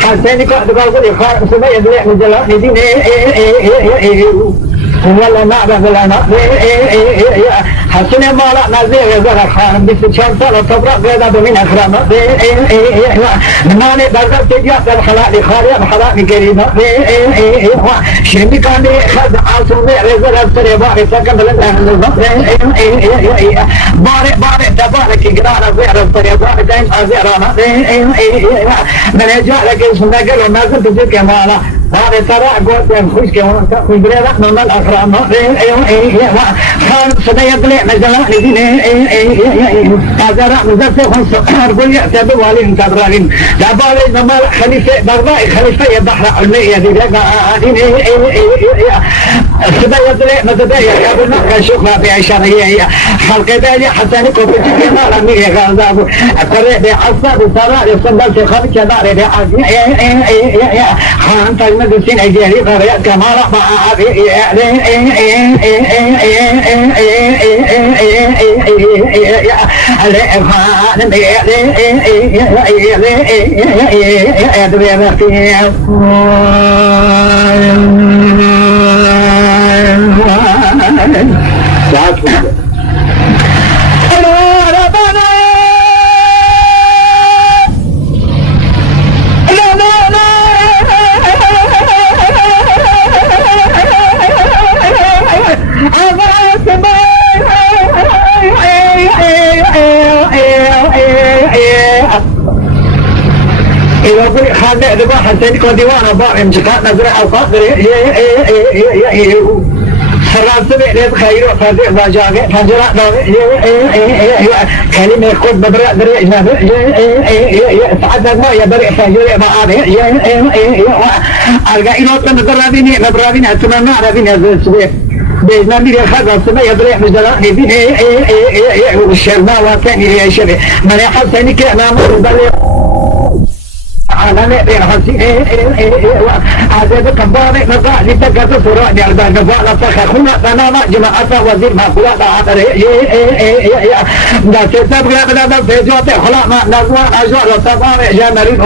حسين تقول يخاف سمية ذريع من جلال دين ولا نعرف لنا حسين ما لا نزيع يزال خان بس شانتا وطبرق بيضا من أكرامه نماني برغب تجيات الخلاء خارية بحراء كريمة شمي كان خد عاصم رزل أبتري باري سكن بلن باري تبارك إقرار زير أبتري باري دائم أزيرانا من يجعل لك اسم نقل ونازل تزيك مالا هذا ترى قلت يا خوش كمان في بلاد من الأخرام خان صديق لي مجال لدين هذا رأى مزرسة خمسة أقول يعتبر والين تبرالين دبالي نمال خليفة برباء خليفة بحر علمية دي صديق لي مزدايا قبل كشوفها في عشرية خلق بالي حسن كوفي كمال أمي غازابو أقرأ بعصب وصلاة يصدق خمسة دار خان مدرسين أجيالي غير كمال يقول خالد دبا حسين كو ديوان با امتحان نظر او قدر فرانسه به خير فازع باجاغه فجرا كلمه خود بدر در اجنبي سعد ما يبرئ فجر ما ارجع الى نظرابين اتمنى ربنا زوج بإذن الله خذ السماء يضرع مجدلا نبيه والشرنا وكان يشبه من يحسن كلام مبلغ أنا بين حسين عزيز كبار نقاش تكاد سرعة جلبا نقال فخنا تنام جماعة وزير ما خلا تعبر ده تبغى بدأ في جوات خلا ما نزوا أجوا لصبار جمرين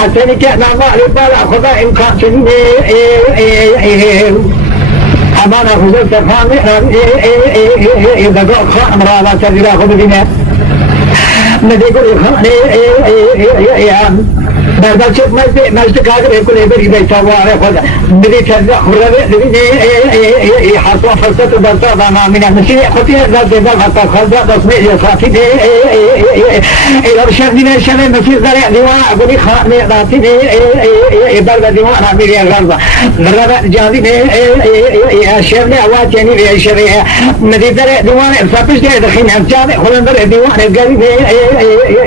حسن كان ما لبلا خدا إمكان شنيه أمانة خزر سفان إذا قال خان مرا لا تجرا خد بنا نديكوا خان بعد شوف ما استكاغر يقول يبري بيتوارى خدا بدي تجرا خرابة بدي حصوا فرصة برتا بنا من المسيح خطير ذات حتى خدا تصميم يسافي إذا شافينا شافي مسيح زرع ديوان أقولي خان ذاتي إبرة ديوان أميريا غربا غربا جادي شافني أوقات يعني في شريعة مدي زرع ديوان سافيش ده دخين أمجاد خلنا زرع ديوان الجاري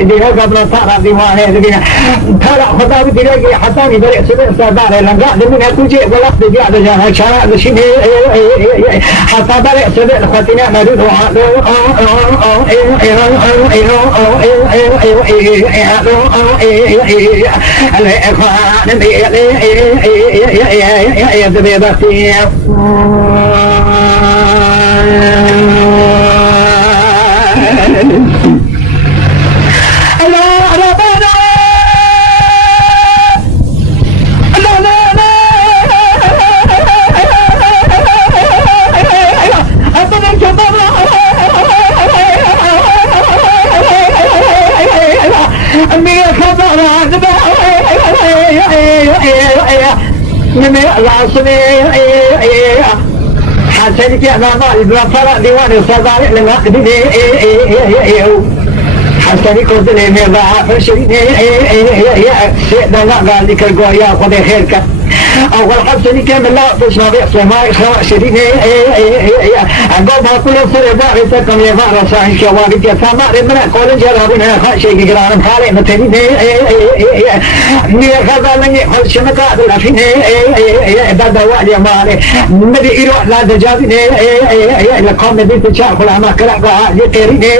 دينا قبل طارا ديوان دينا طارا خدا بدرجة حتى يبرع سبع سبعة لنقا دمنا توجي ولا تجي على جانا شارع لشين حتى برع سبع خاتنا مدود أمي خبر نمي العصمي حسنك يا ماما البرفرة ديوان الصدار لما حسنك قلت لي ميضا فرشريني سيدنا قال لك القوية خذي خيرك أول حسني كامل لا تسمع بيحصل ما يخوى شريني أقوم كل صري بارتكم يا فارس عن شوارك يا ثمار من قول جرابنا خاشي قرار حالي متنيني مية خذا لني حل شمكا بالعفيني بعد وعلي مالي مدي إيرو لا دجابيني لقوم بيت شاخل عما كرقا لقيريني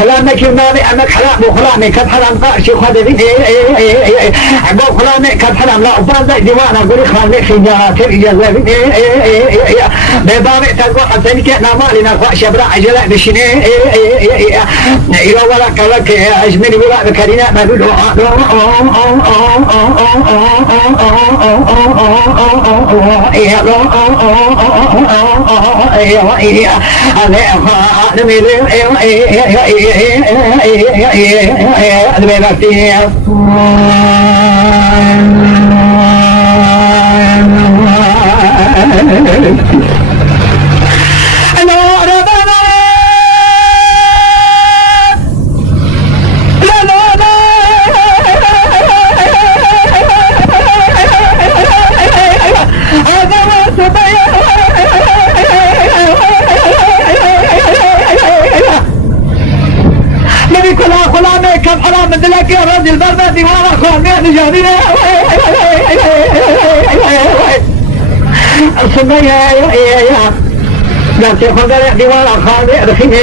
خلامك يمالي أمك حلام وخلامي كب حلام قاشي خذبيني أقوم خلامي كب حلام لا أفضل ديوانا قولي خلامي خيجانا تريجا زبيني ببابي تقوى حسنك نامالي نقوى شبرا عجلاء بشيني إيرو ولا كلك أجمني ولا بكرينا مدلو لك يا رجل بردي وانا اخواني جاني الصبية يا لا تاخذ ديوان اخواني رخيني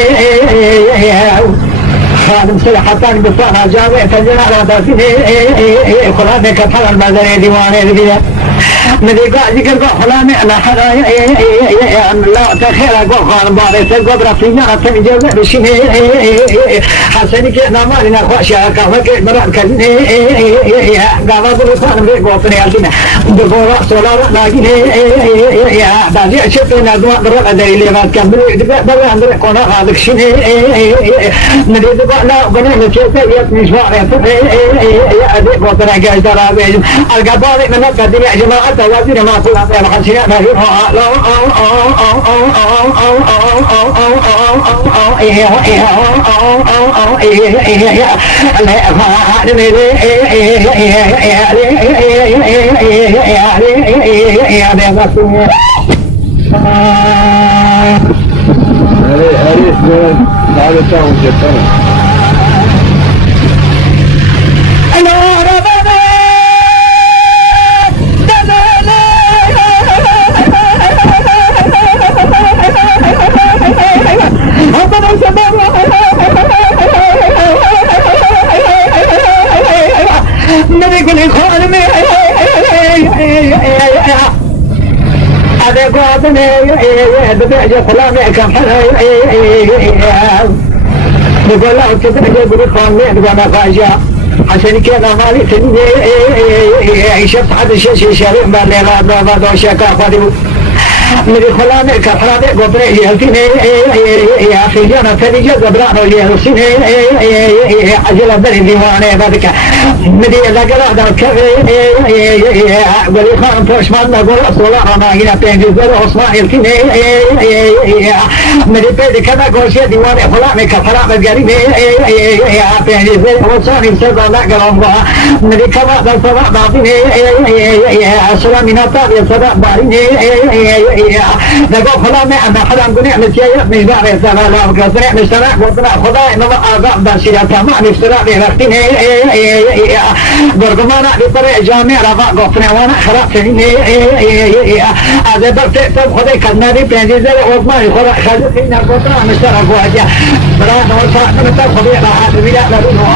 خادم سلحتان بصاحة جامع تجنى على داسيني خلاني كتحل المدري ديواني ذكية مديقا ذكر خلاني انا حدا لا تخير اقوى خان باري تقوى برفينا تنجوز بشيني حسني كي نامالي نخوى شاكا فكي مرات كذيني قاما بلوطان بريق وطني عالدين بقورا سولارا لاقيني دازي اشتنا دوان درق ادري لي غاد كمبلي دقاء بلي عندري قونا غادك شيني مديقا لا بني نشيطة يتني شواري اديق وطني قاعد درابي القبالي منك الدنيا جماعة توازين ما كلها في الحسنية ما فيها نقول له تبعجي بريخان ميك وانا فاجا عشان كذا مالي تنجي شفت حد الشيء شريف بالي غاد ما شكا خادم مدي خلاني كفراني قبري يهلتيني يا أخي جانا تنجي قبرانو يهلسيني عجلة بني ديواني ذلك مدي لقلا دارك ولي خان فرشمان نقول أصولا أنا هنا بينجي زر عثمان يلتيني مدي بيدي كذا قوشي ديواني خلاني كفراني قريبي بينجي زر عثمان يمسد الله قلهم مدي كما ذا صباح باطيني سلامي نطاب يصدق باريني نقول خلامي أنا خلام قنيع مسيئة مش باري سبالا وكسرع مشترك وطنع خضاء نضع أعضاء باشية كمان اشتراك بغتيني برقمانا بطريق جامع رفاق قفنا وانا خلاص سنيني هذا برتق طب خذي كدنادي بينجي زي عثمان خلاص خذينا قطرع مشترك واجه برانا وصاق نمتب خذي راحات بلا لدونه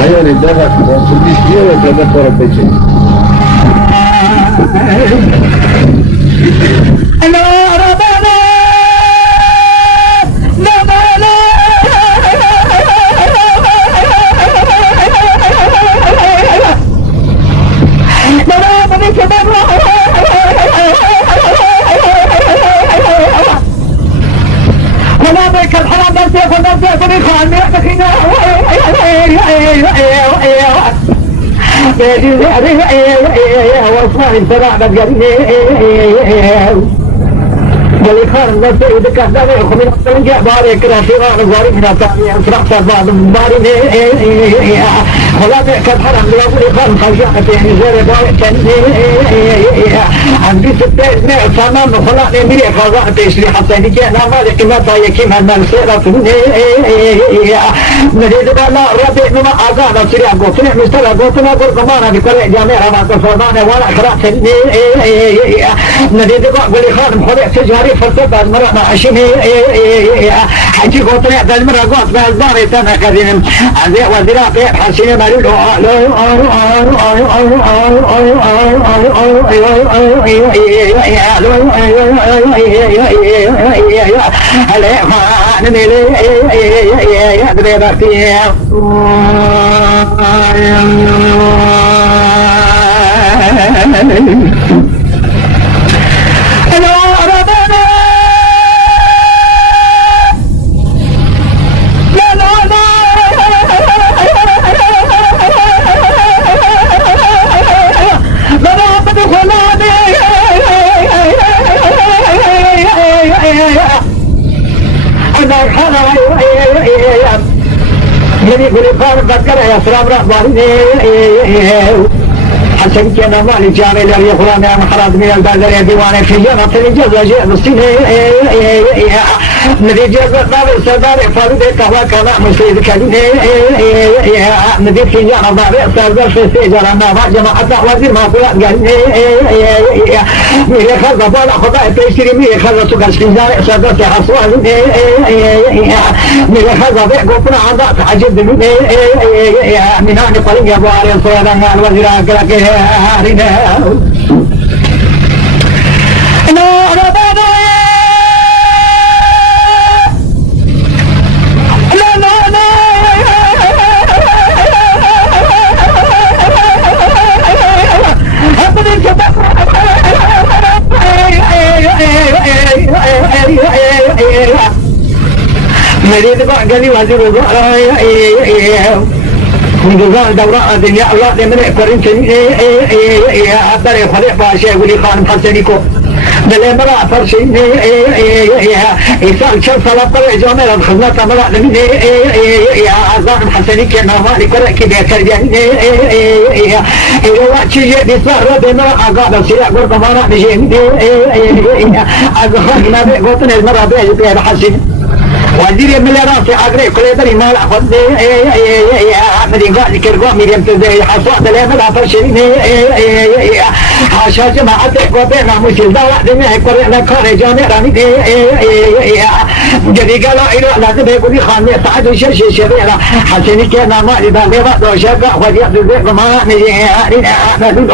هيا ندرك وصلي شيء وتذكر البيت خان بخنا بيجي وصل ترى بقرني ولي خان نفسه إذا كان ده يخمن أصلاً جاء باري كرافي وغاري من التابعين أسرع بعض باري خلاص كبحرم لولي خان خشاء في نزار باري كان عندي ستة صنم خلاص نبي خلاص تشري حتى نجي أنا ما لك ما تايكي من منصيرة نريد بالله ربي نما أذان سريع قطنا مستر قطنا قرقمانا بكرة جامعة ما تصورنا ولا خلاص نريد بالله خان خلاص تجاري فرصة المرأة عشمي حجي قطنا ذا المرأة قط بالباري تنا كذين عندي وزراء في حسين مالو بذكر يا سلام رحمن حسن كان مالي جامع لي قرآن عن حرام من البلد ديوان في جنة الجزء جاء مسلم نبي جزء نار سدار فرد كهوا كنا مسلم كلين نبي في جنة نار سدار في سجارة نار جماعة وزير ما فيها قال مير خذ بالا خدا تيسير مير خذ سكر سجارة سدار في حصوان مير خذ بقطنا عندك عجب من هان قلنا يا باري صورنا الوزير كلك هارينا مريض بقى قالي وزير نظام دورة الدنيا الله لمن يقرن شيء أقدر يخلق باشيء ولي خان فسنيكو بل مرة فرشين إنسان شر صلاة قرأ جامعة الخدمة مرة لمن أعزام حسنيك نوالي قرأ كده كرجان وقت شيء بيصار بمرة أقعد سيرا قرب مرة نجيم أقعد نبي قطن المرة بيه بحسن وزير مليارات أجري كل دري ما لا خد أحمد قال كرقوا ميريم تزاي حصاد لا ما لا فرشين حاشا جماعة قبنا مسجد دواء دمه قرنا كار جامع راني جدي قالوا إلى لا تبي قولي خانة تعد شش شبيرة حسني كنا ما إذا لبا دوشة ودي أدرك ما نجي أحمد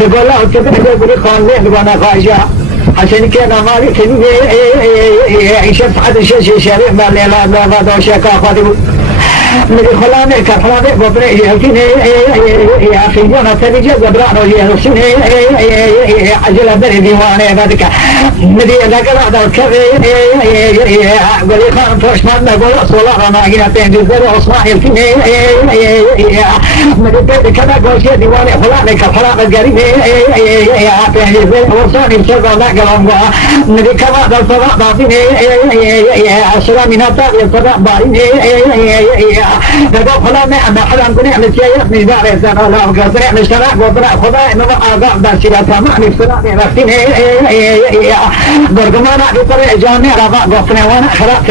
يقول له تبعد يقول خان وانا خايشة عشان كده مالي كني شفعة الشيء شريف ما لا ما دوشة كافة من خلاني كفلاني بطري يمكن يا أخي جانا تريج زبران ويا رسول عجلة بري ديوانه بدك ندي لك بعد الكبير قولي خان فرش ما نقول صلاة ما جينا تنجز عثمان الكبير ندي كذا قول شيء ديواني فلان كفلان القريب تنجز عثمان الشرق لا قلم ندي كذا قول صلاة باطن السلام من الطاق الصلاة باطن نقول فلان أنا فلان كنا نسيا من دار الزنا لا قصر نشترى قدرة خدا إنه أعظم داشرة تمام نفسنا نرتين برجمانا بطريقة جامعة رفع قصنا وانا خلاص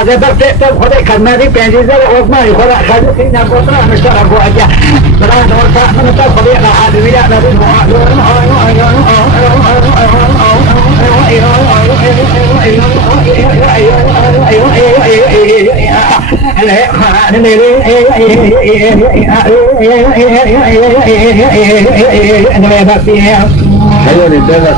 هذا بس خدا كلمة دي بنجيزة واسمع خدا خدا فينا قدرة نشترى قوة بلا نور صاحب من تقضي على هذا ولا نبي Hayır, devlet,